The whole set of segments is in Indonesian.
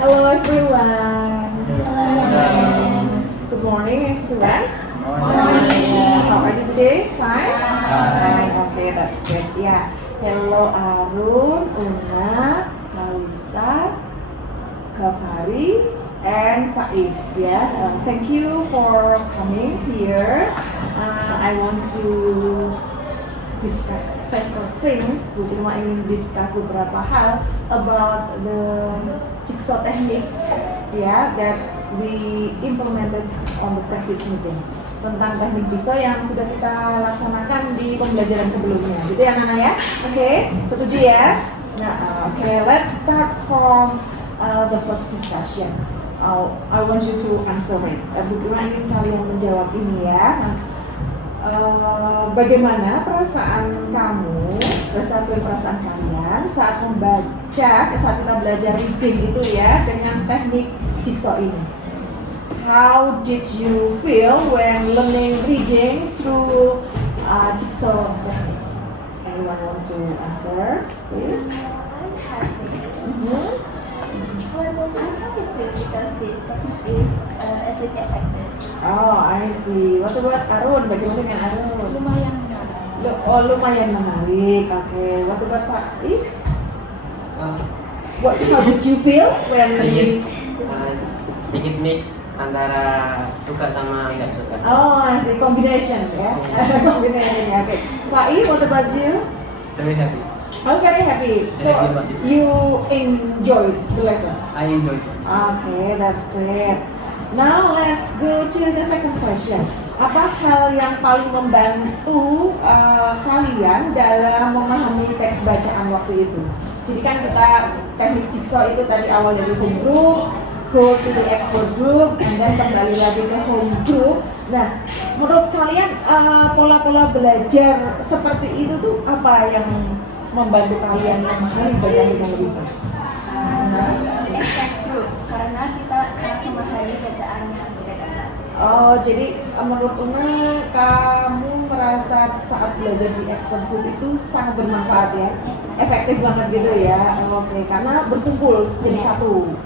Hello everyone. Good morning everyone. How are you today? Fine? Fine. Okay, that's good. Yeah. Hello Arun, Una, Malisa, Kafari, and Faiz. Yeah. Thank you for coming here. I want to discuss several things. Bu Irma ingin discuss beberapa hal about the jigsaw technique, yeah, that we implemented on the previous meeting, tentang teknik jigsaw yang sudah kita laksanakan di pembelajaran sebelumnya, gitu ya Nana ya? Oke, setuju ya? Nah, oke, let's start from the first discussion. I want you to answer it. Bu Irma ingin kalian menjawab ini ya. Bagaimana perasaan kamu, perasaan kalian saat membaca, saat kita belajar reading itu ya dengan teknik jigsaw ini? How did you feel when learning reading through jigsaw technique? Anyone want to answer, please? I'm happy. Mm-hmm. I'm happy too because this technique is a bit effective. Oh, I see. What about Arun? Bagaimana dengan Arun? Lumayan Lumayan menarik. Okay. What about Faiz? How did you feel when sedikit mix antara suka sama nggak suka. Oh, the combination ya. Combination ya. Okay. Faiz, what about you? Very happy. I'm very happy. So you enjoyed the lesson. I enjoyed it. Okay, that's great. Now let's go to the second question. Apa hal yang paling membantu kalian dalam memahami teks bacaan waktu itu? Jadi kan kita teknik jigsaw itu tadi awal dari home group, go to the expert group, and then kembali lagi ke home group. Nah, menurut kalian pola-pola belajar seperti itu tuh apa yang membantu kalian memahami bacaan dengan lebih baik? Expert group karena kita sangat memahami bacaan yang berbeda. Oh, jadi menurut Una kamu merasa saat belajar di expert group itu sangat bermanfaat ya? Efektif banget gitu ya? Oke, karena berkumpul jadi satu.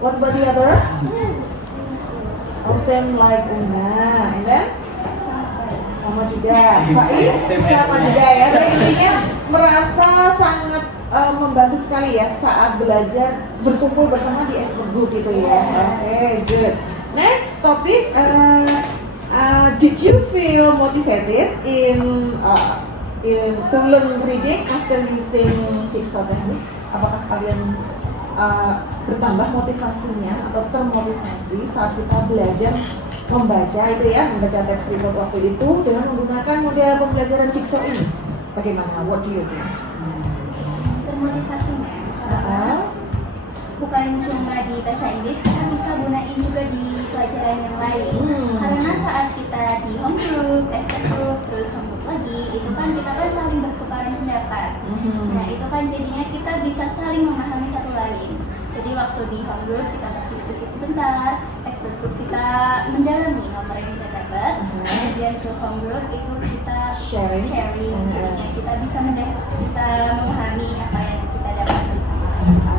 What about the others? Oh, same like Una, and then? Sama juga. Faiz, sama juga ya. Jadi intinya merasa sangat membantu sekali ya saat belajar berkumpul bersama di expert group gitu ya. Oke, good. Next topic, did you feel motivated in to learn reading after using jigsaw technique? Apakah kalian bertambah motivasinya atau termotivasi saat kita belajar membaca itu ya, membaca teks report waktu itu dengan menggunakan model pembelajaran jigsaw ini? Bagaimana? What do you think? Termotivasinya karena bukan cuma di bahasa Inggris, kita bisa gunain juga di pelajaran yang lain. Karena saat kita di home group, expert group, terus home group lagi, itu kan kita kan saling bertukaran pendapat. Nah itu kan jadinya kita bisa saling memahami satu lain. Jadi waktu di home group kita berdiskusi sebentar, expert group kita mendalami nomor yang kita dapat. Kemudian ke home group itu kita sharing. Jadinya kita bisa memahami apa yang kita dapat bersama.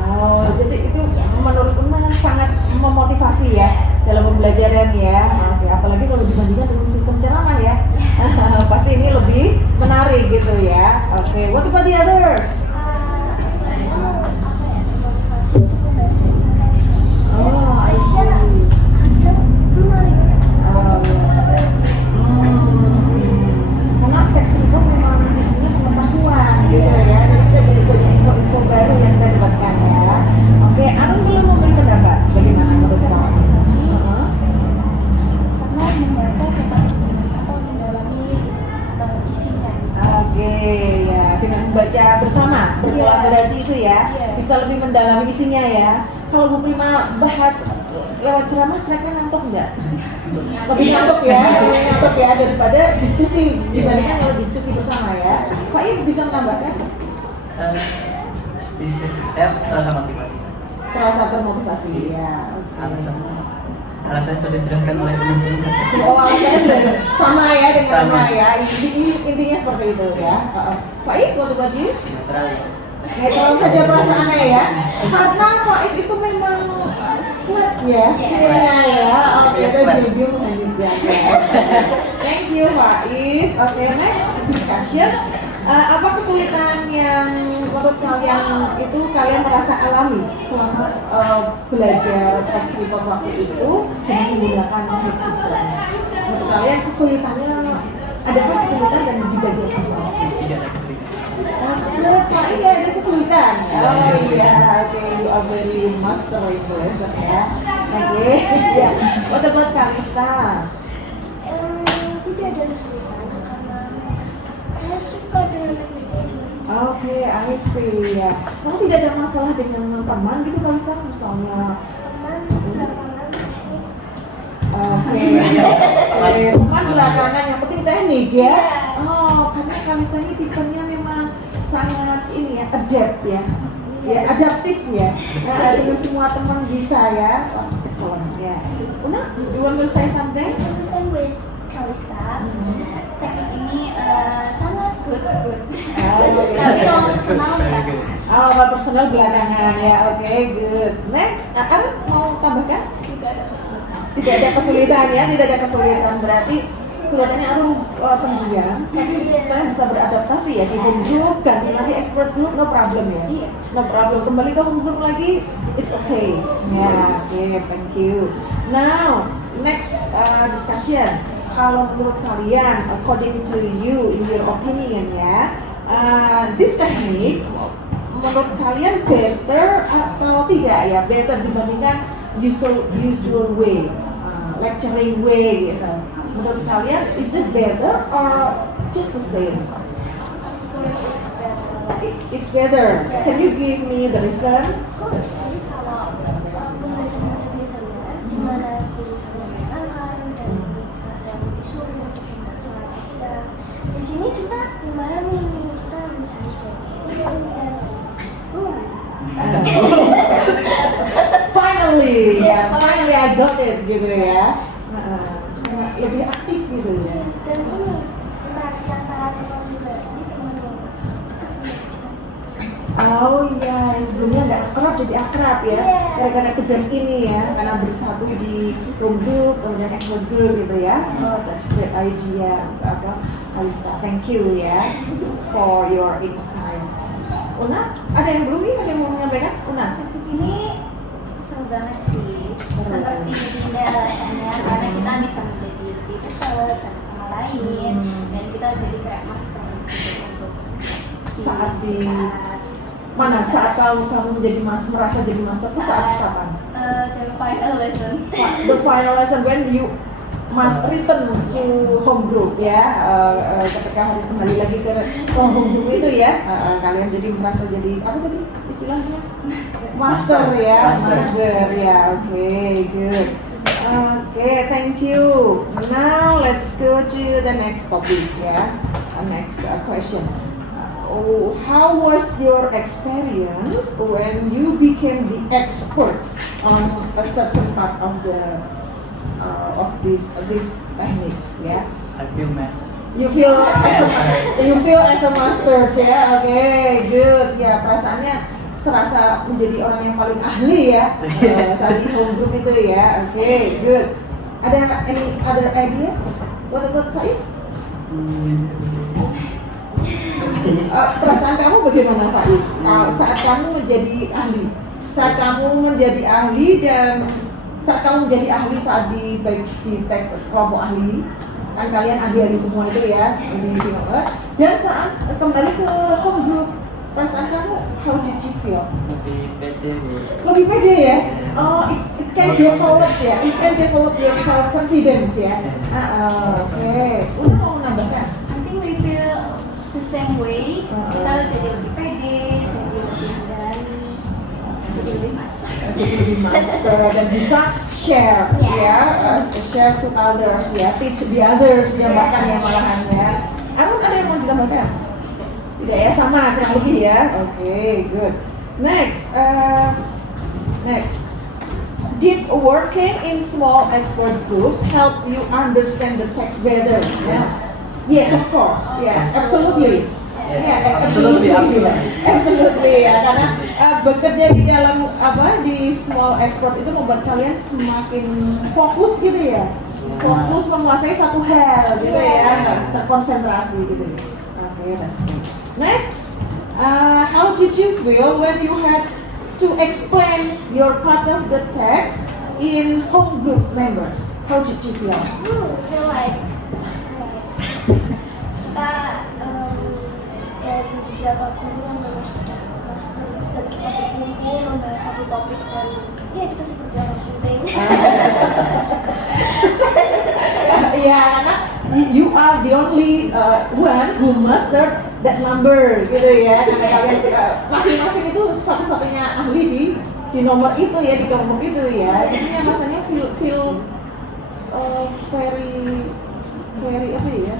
Oh, jadi itu menurut Una sangat memotivasi ya dalam pembelajaran ya. Oke, apalagi kalau dibandingkan dengan sistem ceramah ya. Pasti ini lebih menarik gitu ya. Oke, what about the others? Oh, I see. Karena teks report memang isinya pengetahuan gitu ya. Jadi kita banyak info-info baru yang kita dapatkan ya. Oke, Arun belum memberi pendapat. Bagaimana menurut kamu? Karena membaca kita mendalami isinya. Oke, ya dengan membaca bersama, berkolaborasi itu ya, bisa lebih mendalami isinya ya. Kalau Bu Prima bahas lewat ceramah, kira-kira ngantuk nggak? Lebih ngantuk ya daripada diskusi dibandingkan kalau diskusi bersama ya. Pak Im bisa menambahkan? Saya terasa motivasi. Terasa termotivasi ya. Alasannya sudah dijelaskan oleh teman saya. Oh, alasannya sudah sama ya dengannya Sama. ya. Intinya seperti itu ya. Pak Is, what about you? Netral ya. Netral saja perasaannya ya. Karena Faiz itu memang flat ya, feelnya ya. Oke, itu jadi menghanyutkan. Thank you Faiz. Oke, next discussion. Apa kesulitan yang menurut kalian itu kalian merasa alami selama belajar teks report waktu itu dengan menggunakan teknik jigsaw? Menurut kalian kesulitannya adakah kesulitan dan di bagian apa? Tidak ada kesulitan. That's good. Pak, iya ada kesulitan. Oh iya, oke, you are very master in lesson ya. Oke, ya. What about Kalista? Tidak ada kesulitan karena saya suka dengan teknik ini. Oke, I see ya. Kamu tidak ada masalah dengan teman gitu Kalista, misalnya? Teman belakangan teknik. Oke, teman belakangan yang penting teknik ya. Oh, karena Kalista ini tipenya memang sangat ini ya, adapt ya. Ya, adaptif ya. Nah, dengan semua teman bisa ya. Wah, excellent ya. Una, you want to say something? Same with Kalista. Teknik ini sangat good. Tapi kalau personal Very good. Oh, kalau personal belakangan ya. Oke, good. Next, Akan mau tambahkan? tidak ada kesulitan. Tidak ada kesulitan ya, tidak ada kesulitan. Berarti kelihatannya aku pendiam, tapi kalian bisa beradaptasi ya di home group, ganti lagi expert group, no problem ya. Iya. No problem. Kembali ke home group lagi, it's okay. Ya, oke, thank you. Now, next discussion. Kalau menurut kalian, according to you, in your opinion ya, this technique menurut kalian better atau tidak ya? Better dibandingkan usual way, lecturing way gitu. Menurut kalian, is it better or just the same? It's better. Can you give me the reason? Jadi kalau pembelajaran biasanya di mana guru hanya menerangkan dan kadang disuruh untuk membaca aja. Di sini kita memahami, kita mencari jawaban dan Finally, ya, finally I got it gitu ya. Lebih aktif gitu ya. dan ini interaksi antara teman juga. Jadi teman yang Oh iya, sebelumnya nggak akrab jadi akrab ya. Gara-gara tugas ini ya, karena bersatu di home group, kemudian expert group gitu ya. Oh, that's great idea. Apa, Kalista, thank you ya for your insight. Una, ada yang belum nih? Ada yang mau menyampaikan? Una? ini seru banget sih. Seperti beda rasanya karena kita bisa menjadi lebih dekat satu sama lain dan kita jadi kayak master gitu untuk Saat di mana? Saat kamu menjadi merasa jadi master itu saat kapan? the final lesson. The final lesson when you must return to home group ya, ketika harus kembali lagi ke home group itu ya, kalian jadi merasa jadi apa tadi istilahnya master ya, master ya. Oke, good. Oke, thank you. Now let's go to the next topic ya, next question. How was your experience when you became the expert on a certain part of the of this techniques ya? I feel master. You feel as a master ya? Oke, good ya, perasaannya serasa menjadi orang yang paling ahli ya saat di home group itu ya. Oke, good. Ada any other ideas? What about Faiz? Perasaan kamu bagaimana Faiz? Saat kamu menjadi ahli, saat kamu menjadi ahli dan saat kamu menjadi ahli saat di baik di kelompok ahli, kan kalian ahli-ahli semua itu ya di sini, dan saat kembali ke home group, perasaan kamu how did you feel? Lebih pede. Lebih pede ya? Oh, it can develop ya, it can develop your self confidence ya. Oke. Udah mau menambahkan? I think we feel the same way. Kita jadi lebih pede, jadi lebih berani, jadi lebih master. Jadi lebih master dan bisa share ya, share to others ya, teach the others ya, bahkan yang malahan ya. Emang ada yang mau ditambahkan? Tidak ya, sama kurang lebih ya. Oke, good. Next, did working in small expert groups help you understand the text better? Yes, of course. Yes, absolutely. Yeah, absolutely. Absolutely. Absolutely. ya, karena bekerja di dalam di small export itu membuat kalian semakin fokus gitu ya, fokus menguasai satu hal gitu ya, terkonsentrasi gitu ya. Oke, that's good. Next, how did you feel when you had to explain your part of the text in home group members? How did you feel? Feel like kita dari beberapa guru yang memang sudah masuk dan kita berkumpul membahas satu topik dan ya kita seperti orang syuting. Ya, karena you are the only one who mastered that number gitu ya. Karena kalian masing-masing itu satu-satunya ahli di nomor itu ya, di kelompok itu ya. Jadinya rasanya feel very apa ya?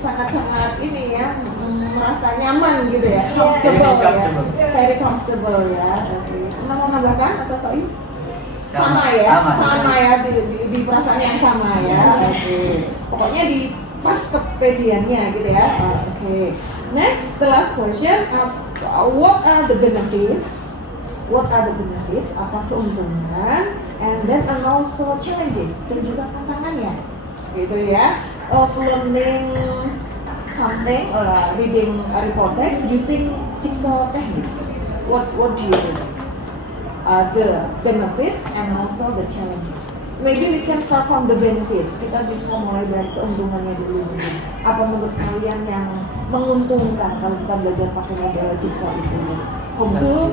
Sangat-sangat ini ya, merasa nyaman gitu ya, comfortable ya, very comfortable ya. Oke. Mau menambahkan atau Pak? Sama ya, di perasaan yang sama ya. Oke. Pokoknya di pas kepediannya gitu ya. Oke. Next, the last question. What are the benefits? What are the benefits? Apa keuntungan? And then also challenges dan juga tantangannya. Gitu ya. Of learning something or reading a report text using jigsaw technique. What do you think? The benefits and also the challenges. Maybe we can start from the benefits. Kita bisa mulai dari keuntungannya dulu. Apa menurut kalian yang menguntungkan kalau kita belajar pakai model jigsaw itu? Home group,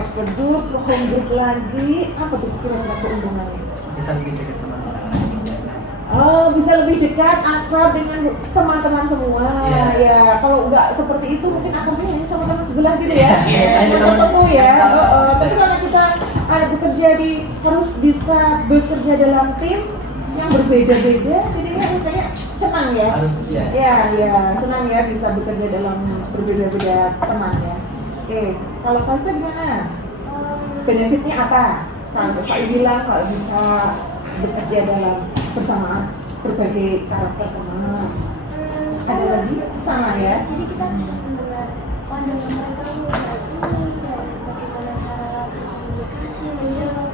expert group, home group lagi. Apa tuh kira-kira keuntungannya? Bisa lebih dekat sama orang-orang yang belajar. Oh, bisa lebih dekat, akrab dengan teman-teman semua. Ya, kalau nggak seperti itu mungkin akrabnya hanya sama teman sebelah gitu ya. Tertentu ya. Tapi karena kita harus bisa bekerja dalam tim yang berbeda-beda, jadinya rasanya senang ya. Ya, senang ya bisa bekerja dalam berbeda-beda teman ya. Oke, kalau Fasta gimana? Benefitnya apa? Kalau Pak bilang kalau bisa bekerja dalam bersama berbagai karakter teman. Ada lagi sama ya. Jadi kita bisa mendengar pandangan mereka lagi dan bagaimana cara komunikasi menjawab.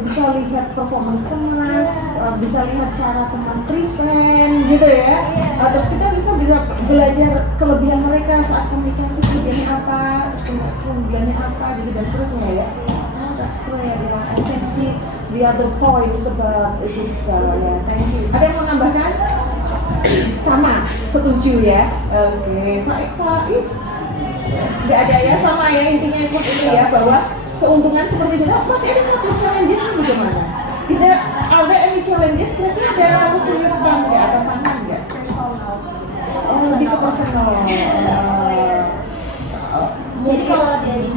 Bisa lihat performance teman, bisa lihat cara teman present gitu ya. Terus kita bisa belajar kelebihan mereka saat komunikasi, kelebihannya apa, kelebihannya apa, dan seterusnya ya. That's great. I can see the other points about jigsaw. Ya, thank you. Ada yang mau nambahkan? Sama, setuju ya. Oke, Pak Is, nggak ada ya, sama ya, intinya seperti itu ya, bahwa keuntungan seperti itu. Masih ada satu challenges bagaimana? Are there any challenges? Kira-kira ada kesulitan nggak, ada tantangan nggak? Lebih ke personal. Jadi kalau dari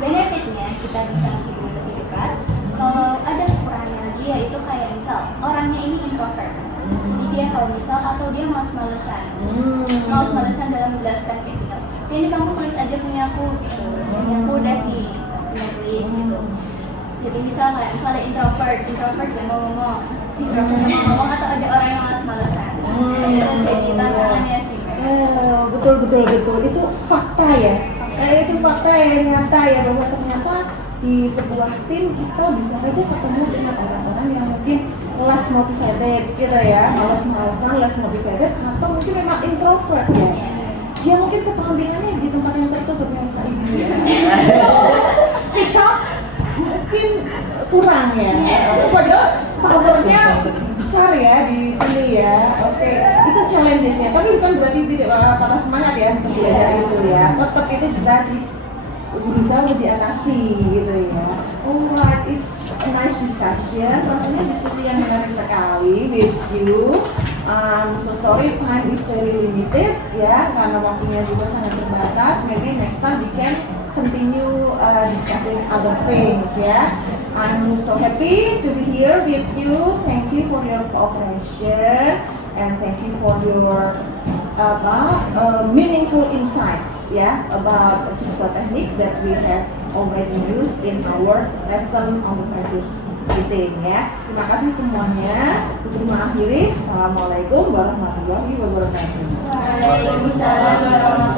benefitnya kita bisa lebih dekat. Kalau ada kekurangannya lagi yaitu kayak misal orangnya ini introvert. Jadi dia kalau misal atau dia malas-malesan dalam menjelaskan kayak gitu. Ini kamu tulis aja punya aku gitu. Aku udah tulis gitu. Jadi misalnya ada introvert gak mau ngomong atau ada orang yang malas-malesan. Jadi tantangannya sih. Betul itu fakta ya. Itu fakta yang nyata ya, bahwa ternyata di sebuah tim kita bisa saja ketemu dengan orang-orang yang mungkin less motivated gitu ya, malas-malasan, less motivated, atau mungkin memang introvert ya. Dia mungkin keterampilannya di tempat yang tertutup yang kayak gini ya. Speak up mungkin kurang ya. Padahal powernya besar ya di sini ya. Oke, itu challenges-nya. Tapi bukan berarti tidak patah semangat ya untuk belajar itu ya. Tetap itu bisa berusaha untuk diatasi gitu ya. Alright, it's a nice discussion. Rasanya diskusi yang menarik sekali with you. So sorry, time is very limited ya, karena waktunya juga sangat terbatas. Maybe next time we can continue discussing other things ya. I'm so happy to be here with you. Thank you for your cooperation and thank you for your meaningful insights ya about jigsaw technique that we have already used in our lesson on the previous meeting ya. Terima kasih semuanya. Untuk mengakhiri, assalamualaikum warahmatullahi wabarakatuh. Waalaikumsalam warahmatullahi wabarakatuh.